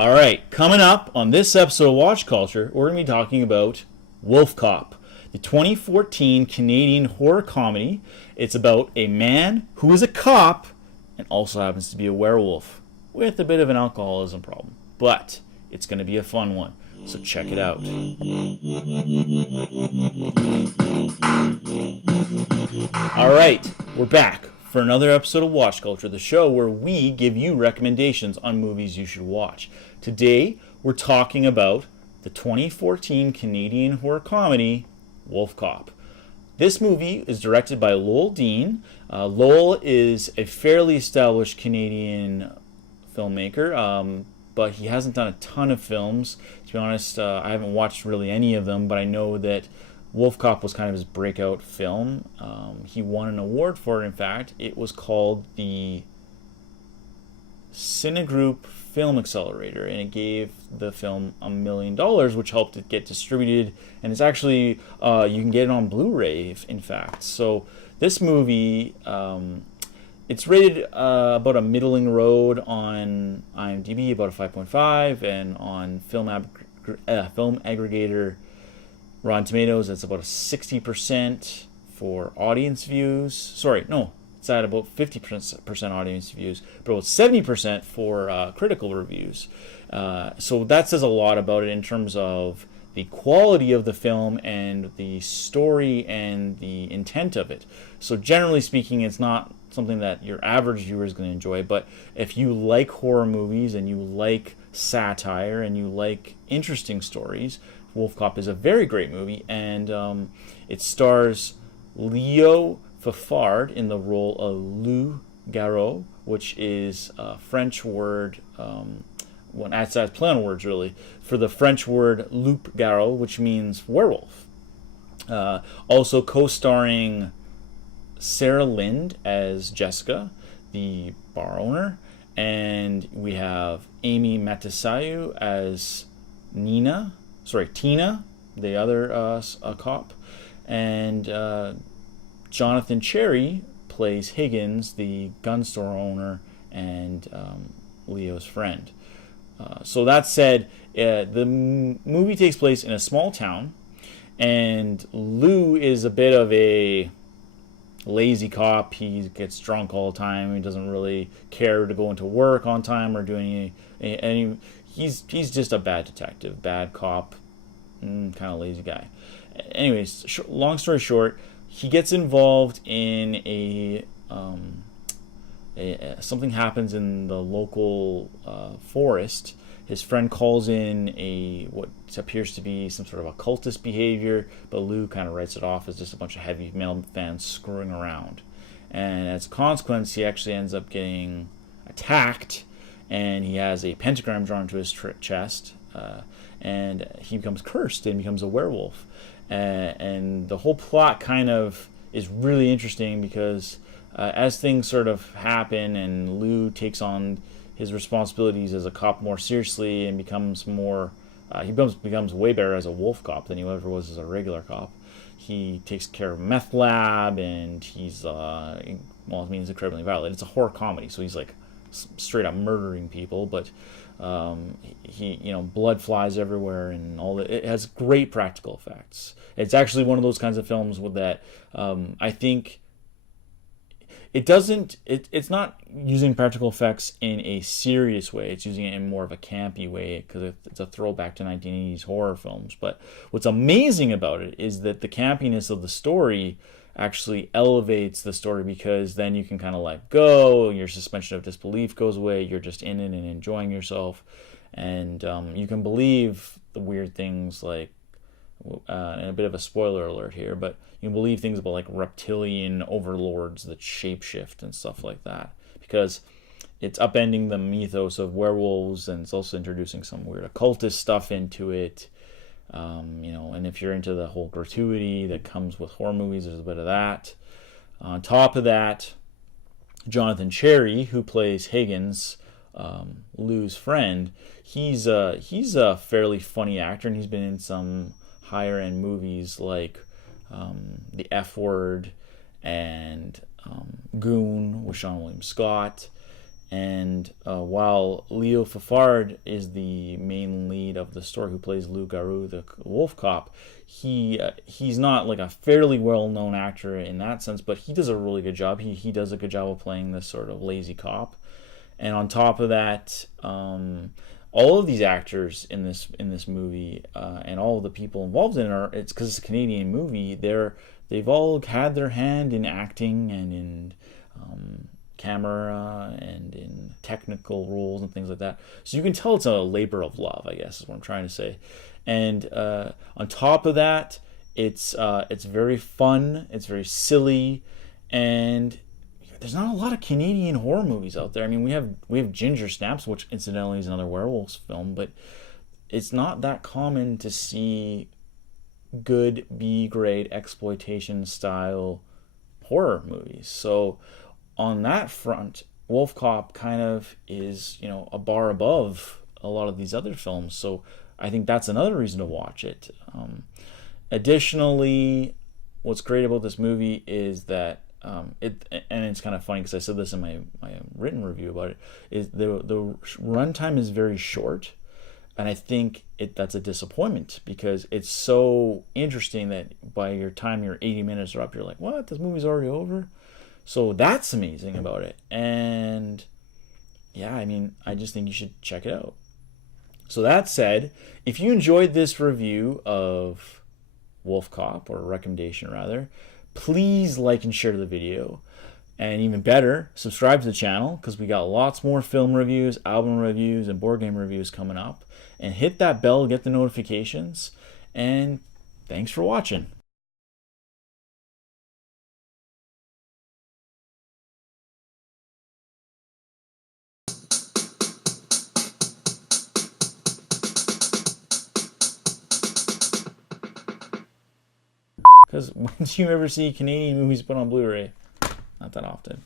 All right, coming up on this episode of Watch Culture, we're going to be talking about WolfCop, the 2014 Canadian horror comedy. It's about a man who is a cop and also happens to be a werewolf with a bit of an alcoholism problem. But it's going to be a fun one, so check it out. All right, we're back for another episode of Watch Culture, the show where we give you recommendations on movies you should watch. Today, we're talking about the 2014 Canadian horror comedy, WolfCop. This movie is directed by Lowell Dean. Lowell is a fairly established Canadian filmmaker, but he hasn't done a ton of films. To be honest, I haven't watched really any of them, but I know that WolfCop was kind of his breakout film. He won an award for it, in fact. It was called the Cinegroup Film Accelerator, and it gave the film $1 million, which helped it get distributed. And it's actually, you can get it on Blu-ray, in fact. So this movie, it's rated about a middling road on IMDb, about a 5.5, and on film aggregator Rotten Tomatoes, it's about a 60% for audience views. Sorry, no, it's at about 50% audience views, but about 70% for critical reviews. So that says a lot about it in terms of the quality of the film and the story and the intent of it. So generally speaking, it's not something that your average viewer is going to enjoy, but if you like horror movies and you like satire and you like interesting stories, WolfCop is a very great movie, and it stars Leo Fafard in the role of Loup Garou, which is a French word. That's play on words really for the French word Loup Garou, which means werewolf. Also co-starring Sarah Lind as Jessica, the bar owner, and we have Amy Matisayu as Tina, the other cop, and Jonathan Cherry plays Higgins, the gun store owner and Leo's friend. So that said, the movie takes place in a small town, and Lou is a bit of a lazy cop. He gets drunk all the time. He doesn't really care to go into work on time or do any. He's just a bad detective, bad cop, kind of lazy guy. Anyways, long story short, he gets involved in something happens in the local forest. His friend calls in what appears to be some sort of occultist behavior, but Lou kind of writes it off as just a bunch of heavy metal fans screwing around. And as a consequence, he actually ends up getting attacked, and he has a pentagram drawn to his chest, and he becomes cursed and becomes a werewolf. And the whole plot kind of is really interesting because as things sort of happen and Lou takes on his responsibilities as a cop more seriously and becomes way better as a wolf cop than he ever was as a regular cop. He takes care of a meth lab, and he's incredibly violent. It's a horror comedy, so he's like straight up murdering people, but blood flies everywhere and all that. It has great practical effects. It's actually one of those kinds of films with that I think it's not using practical effects in a serious way. It's using it in more of a campy way because it's a throwback to 1980s horror films. But what's amazing about it is that the campiness of the story actually elevates the story, because then you can kind of let go, your suspension of disbelief goes away, you're just in it and enjoying yourself, and you can believe the weird things like, and a bit of a spoiler alert here, but you can believe things about like reptilian overlords that shapeshift and stuff like that, because it's upending the mythos of werewolves, and it's also introducing some weird occultist stuff into it. And if you're into the whole gratuity that comes with horror movies, there's a bit of that. On top of that, Jonathan Cherry, who plays Higgins, Lou's friend, he's a fairly funny actor, and he's been in some higher end movies like The F Word and Goon with Sean William Scott, And while Leo Fafard is the main lead of the story, who plays Lou Garou, the wolf cop, he's not like a fairly well-known actor in that sense, but he does a really good job. He does a good job of playing this sort of lazy cop. And on top of that, all of these actors in this movie and all of the people involved in it it's because it's a Canadian movie. They've all had their hand in acting and in camera and in technical roles and things like that. So you can tell it's a labor of love, I guess is what I'm trying to say. And on top of that, it's very fun, it's very silly, and there's not a lot of Canadian horror movies out there. I mean, we have Ginger Snaps, which incidentally is another werewolves film, but it's not that common to see good B-grade exploitation style horror movies. So on that front, WolfCop kind of is, a bar above a lot of these other films. So I think that's another reason to watch it. Additionally, what's great about this movie is that it's kind of funny because I said this in my written review about it, is the runtime is very short, and I think that's a disappointment because it's so interesting that by your time your 80 minutes are up, you're like, what? This movie's already over? So that's amazing about it. And yeah, I mean, I just think you should check it out. So that said, if you enjoyed this review of WolfCop, or recommendation rather, please like and share the video. And even better, subscribe to the channel because we got lots more film reviews, album reviews, and board game reviews coming up. And hit that bell, get the notifications. And thanks for watching. Because when do you ever see Canadian movies put on Blu-ray? Not that often.